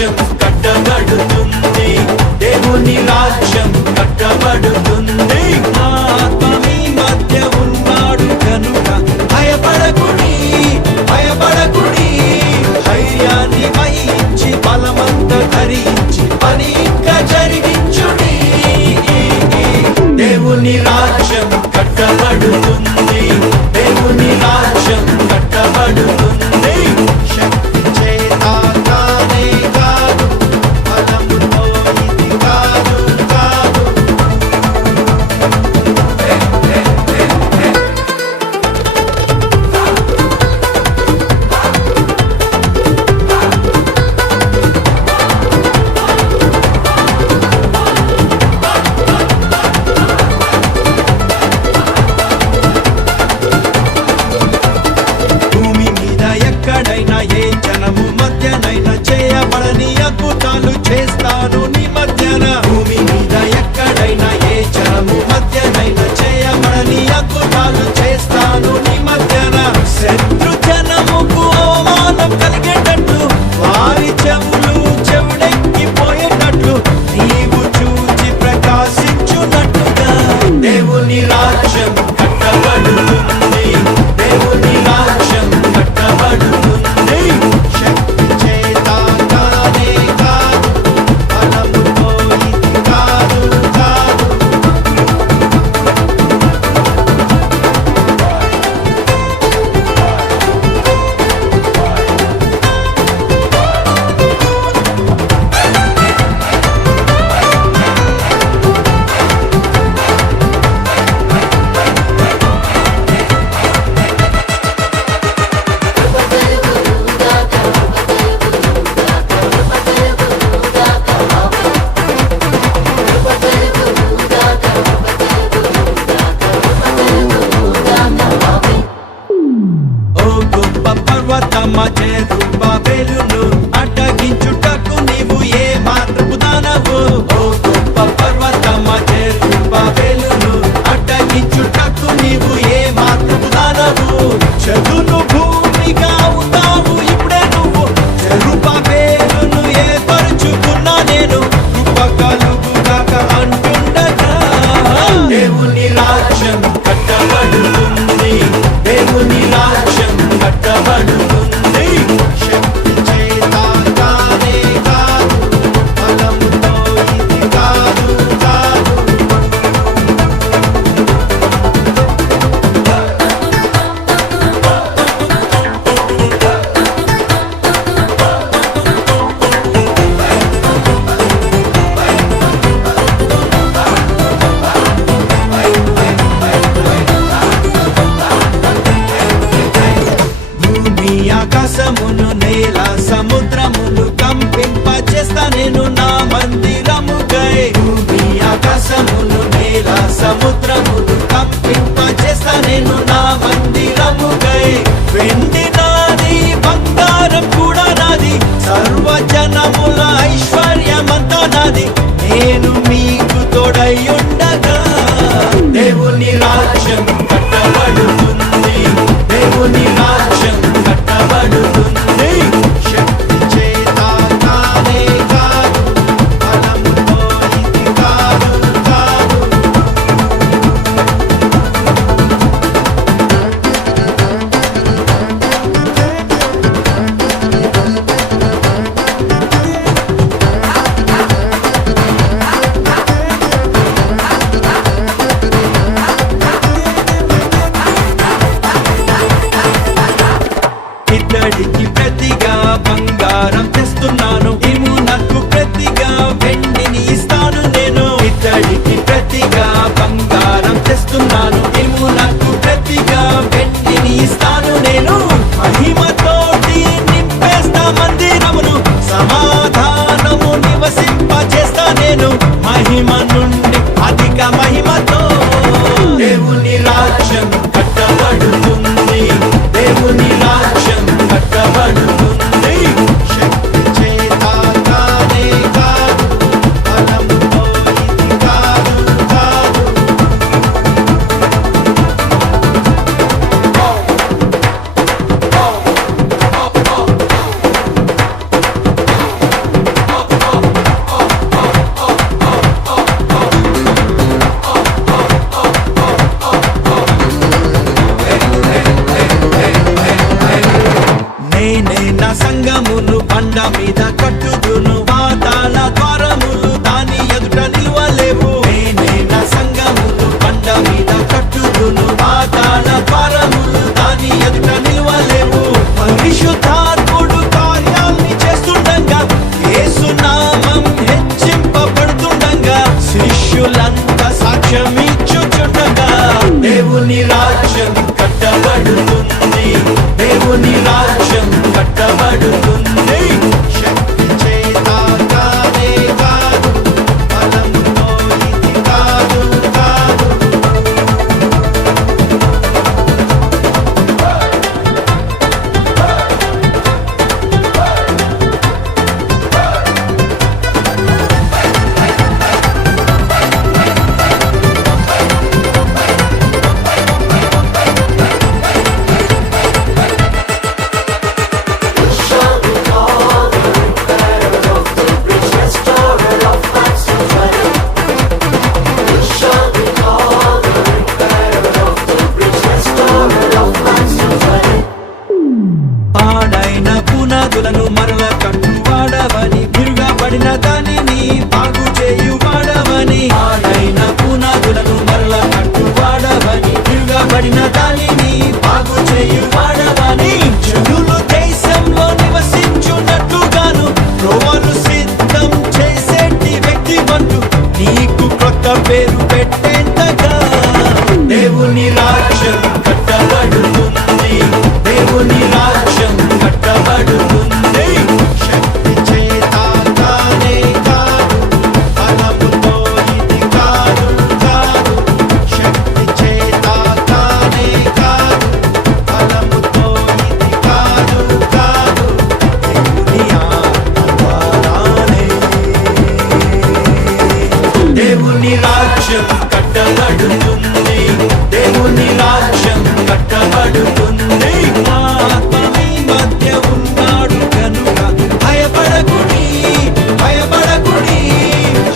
రాజ్యం కట్టబడుతుంది, దేవుని రాజ్యం కట్టబడుతుంది. ఆత్మ మీ మధ్య ఉన్నాడు కనుక భయపడకుడి, భయపడకుడి. ధైర్యాన్ని వహించి బలమంతా ధరించి పని ఇంకా జరిగించుడి. దేవుని రాజ్యం కట్టబడుతుంది, దేవుని రాజ్యం కట్టబడుతుంది. శక్తి చేత కానే కాదు, బలముతో ఇది కాదు కాదు. భూమి మీద ఎక్కడైనా ఏ జనము మధ్యనైనా చేయబడని అద్భుతాలు చేస్తాను నీ మధ్యన. భూమి మీద ఎక్కడైనా ఏ జనము మధ్యనైనా చేయబడని అద్భుతాలు చేస్తాను నీ మధ్యన. శత్రు జనముకు అవమానం కలిగేటట్లు వారి చెవులు చెవుడెక్కిపోయేటట్లు నీవు చూచి ప్రకాశించున్నట్టుగా దేవుని రాజ్యం కట్టబడుతుంది, దేవుని రాజ్యం కట్టబడుతుంది. శక్తి చేత కానే కాదు, బలముతో ఇది కాదు కాదు. ఓ గొప్ప పర్వతమా జెరుబ్బాబెలును అడ్డగించుటకు నీవు ఏ మాత్రపు దానవు. ఓ గొప్ప పర్వతమా జెరుబ్బాబెలును అడ్డగించుటకు నీవు ఏ మాత్రపు దానవు. చదును భూమిగా ఉన్నావు ఇప్పుడే నువ్వు, జెరుబ్బాబెలును ఏర్పరచుకున్నా నేను. కృప కలుగుగాక అంటుండగా దేవుని రాజ్యం కట్టబడుతుంది, దేవుని రాజ్యం కట్టబడుతుంది. శక్తి చేత కానే కాదు, బలముతో ఇది కాదు కాదు. భూమి ఆకాశమును నేల సముద్రమును కంపింపచేస్తా నేను నా మందిరముకై. భూమి ఆకాశమును నేల సముద్రమును కంపింపచేస్తా నేను నా మందిరముకై. వెండి నాది, బంగారం కూడా నాది, సర్వజనముల ఐశ్వర్యమంతా నాది. నేను మీకు తోడయుండగా దేవుని రాజ్యం కట్టబడుతుంది, దేవుని రాజ్యం కట్టబడుతుంది. శక్తి చేత కానే కాదు, బలముతో ఇది కాదు కాదు. ఇతడికి ప్రతిగా బంగారం తెస్తున్నాను, ఇమునకు ప్రతిగా వెండిని ఇస్తాను నేను. ఇతడికి ప్రతిగా బంగారం తెస్తున్నాను, ఇమునకు ప్రతిగా వెండిని ఇస్తాను నేను. మహిమతోటి నింపేస్తా మందిరమును, సమాధానము నివసింపచేస్తా నేను. మహిమ నుండి అధిక మహిమతో దేవుని రాజ్యం కట్టబడుతుంది, దేవుని రాజ్యం కట్టబడుతుంది. శక్తి చేత కానే కాదు, బలముతో ఇది కాదు కాదు. పునాదులను మరల కట్టువాడవని, విరుగబడిన దానిని బాగు చేయువాడవని. పాడైన పునాదులను మరల కట్టువాడవని, విరుగబడిన దానిని బాగు చేయువాడవని. జనులు దేశంలో నివసించున్నట్లుగాను త్రోవలు సిద్ధం చేసేటి వ్యక్తివంతు, నీకు కొత్త పేరు పెట్టేంతగా దేవుని రాజ్యం కట్టబడుతుంది. దేవుని రాజ్యం కట్టబడుతుంది. శక్తి చేత కానే కాదు, బలముతో ఇది కాదు కాదు. శక్తి చేత కానే కాదు, బలముతో ఇది కాదు కాదు. దేవుని ఆత్మ ద్వారానే. దేవుని రాజ్యం కట్టబడుతుంది. దేవుని రాజ్యం కట్టబడుతుంది. ఆత్మ మీ మధ్య ఉన్నాడు కనుక భయపడకుడి, భయపడకుడి.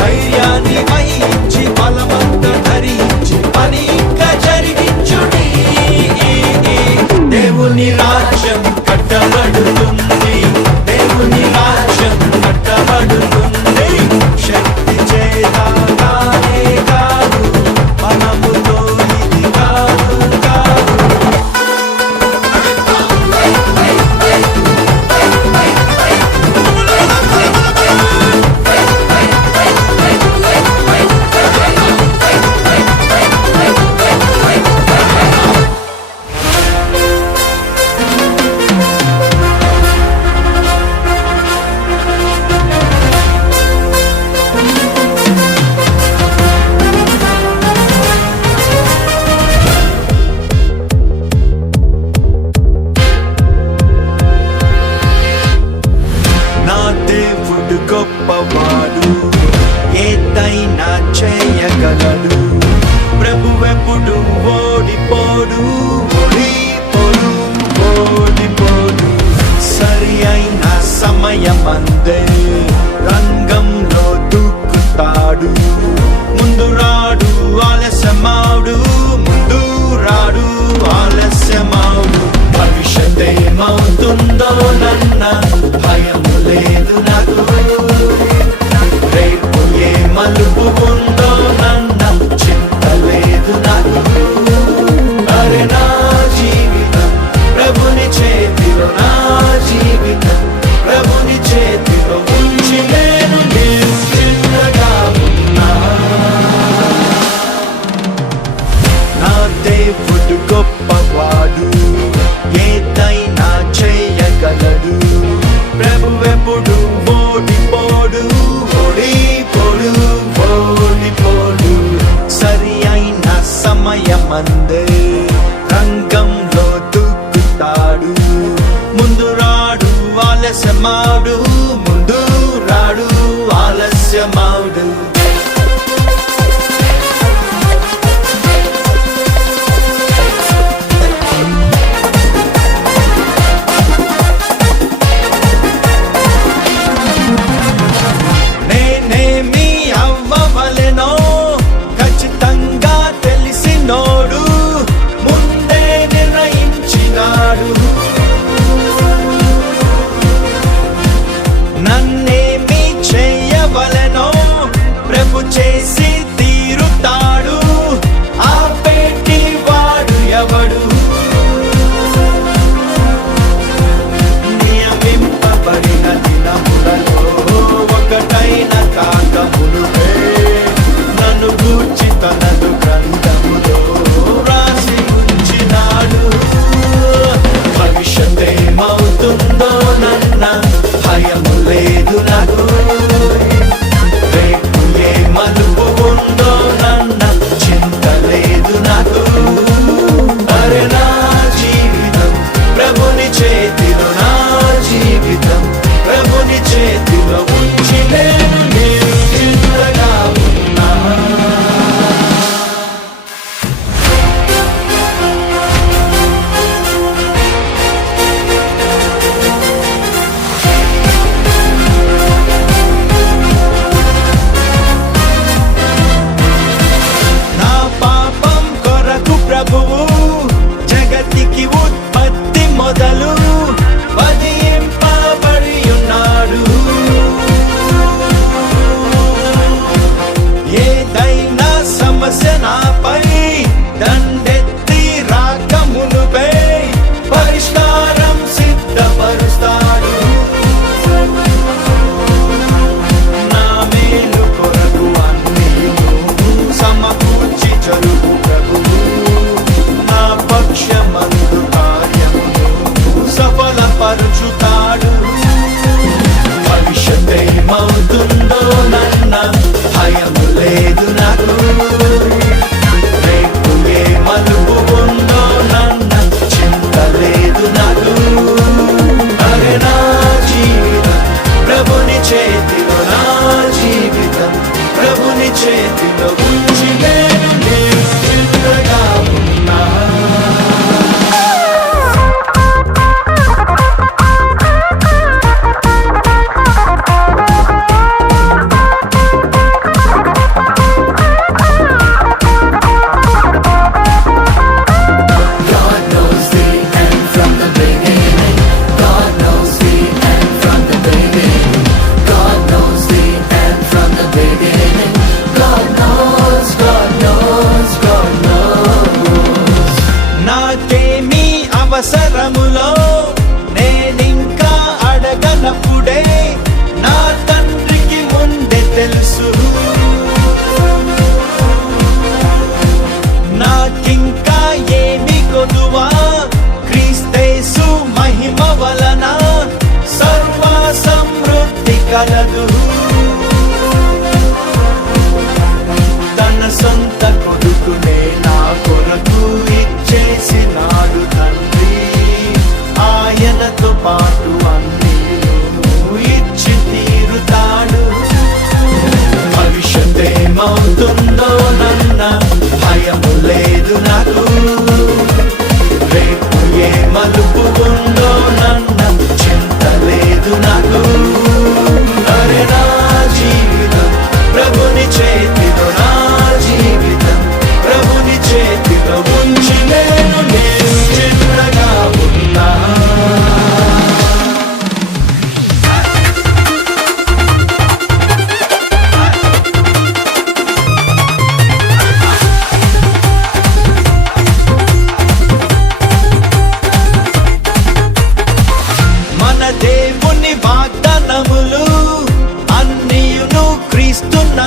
ధైర్యాన్ని వహించి బలమంతా ధరించి పని ఇంకా జరిగించుడి. దేవుని రాజ్యం కట్టబడుతుంది. దేవుని రాజ్యం కట్టబడుతుంది. శక్తి చేత కానే కాదు, బలముతో ఇది కాదు కాదు. నా దేవుడు గొప్పవాడు, ఏదైనా చేయగలడు. ప్రభువెప్పుడు ఓడిపోడు, ఓడిపోడు, ఓడిపోడు. సరి అయిన సమయమందే రంగంలో దూకుతాడు. ముందు రాడు ఆలస్యమాడు, ముందు రాడు ఆలస్యమాడు. భవిష్యత్తేమవుతుందో నన్న భయము లేదు నాకు. రేపు ఏ మలుపు ఉందో నన్న చింత లేదు నాకు. అరే నా జీవితం ప్రభుని చేతిలో, నా జీవితం ప్రభుని చేతిలో ఉంచి నేను నిశ్చింతగా ఉన్నా. నా దేవుడు గొప్పవాడు, ఏదైనా చేయగలడు. ప్రభువెప్పుడు ఓడిపోడు, ఓడిపోడు, ఓడిపోడు. సరి అయిన సమయమందే రంగంలో దూకుతాడు. ముందు రాడు ఆలస్యమాడు, ముందు రాడు ఆలస్యమాడు. నేనేమి అవ్వవలెనో ఖచ్చితంగా తెలిసినోడు, ముందే నిర్ణయించినాడు. నన్నేమి చేయవలెనో పాటు అన్నీ ఇచ్చి తీరుతాడు. భవిష్యత్తేమవుతుందో నన్న భయము లేదు నాకు, రేపు ఏ మలుపు ఉందో నన్న చింత లేదు నాకు. అరే నా జీవితం ప్రభుని చేతిలో, నా జీవితం ప్రభుని చేతిలో ఉంచి నేను చిన్నగా ఉన్నా. మన దేవుని వాగ్దానములు అన్నియును క్రీస్తున్న